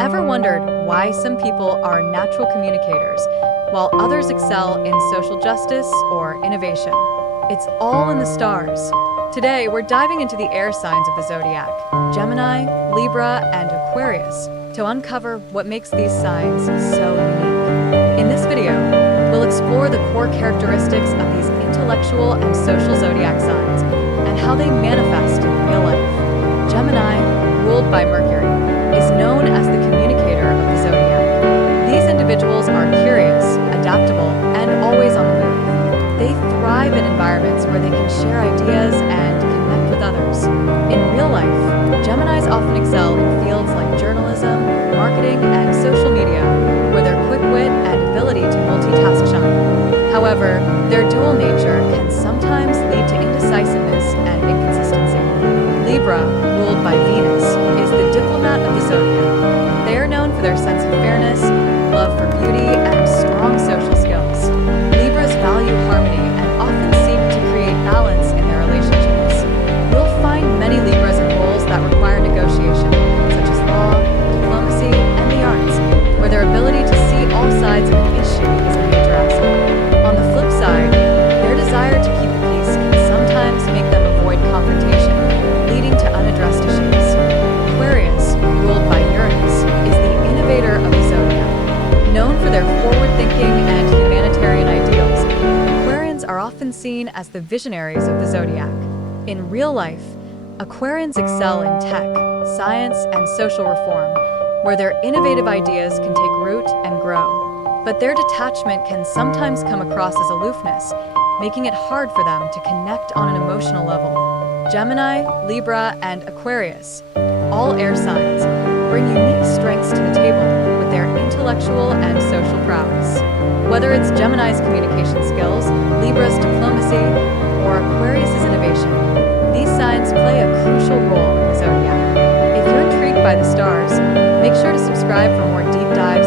Ever wondered why some people are natural communicators while others excel in social justice or innovation? It's all in the stars. Today, we're diving into the air signs of the zodiac, Gemini, Libra, and Aquarius, to uncover what makes these signs so unique. In this video, we'll explore the core characteristics of these intellectual and social zodiac signs and how they manifest in real life. Gemini, ruled by Mercury, is known as the communicator of the zodiac. These individuals are curious, adaptable, and always on the move. They thrive in environments where they can share ideas and connect with others. In real life, Geminis often excel in fields like journalism, marketing, and social media, where their quick wit and ability to multitask shine. However, their dual nature can sometimes lead to indecisiveness and inconsistency. Libra, ruled by Venus, is the diplomat of the zodiac. They are known for their sense of fairness, love for beauty, and strong social skills. Libras value harmony and often seek to create balance in their relationships. You'll find many Libras in roles that require negotiation, such as law, diplomacy, and the arts, where their ability to see all sides of an issue is a major asset. On the flip side, their desire to keep the peace can sometimes make them avoid confrontation, leading to unaddressed issues. Aquarius, ruled by Uranus, is the innovator of the zodiac. Known for their forward-thinking and humanitarian ideals, Aquarians are often seen as the visionaries of the zodiac. In real life, Aquarians excel in tech, science, and social reform, where their innovative ideas can take root and grow. But their detachment can sometimes come across as aloofness, making it hard for them to connect on an emotional level. Gemini, Libra, and Aquarius, all air signs, bring unique strengths to the table with their intellectual and social prowess. Whether it's Gemini's communication skills, Libra's diplomacy, or Aquarius's innovation, these signs play a crucial role in the zodiac. If you're intrigued by the stars, make sure to subscribe for more deep dives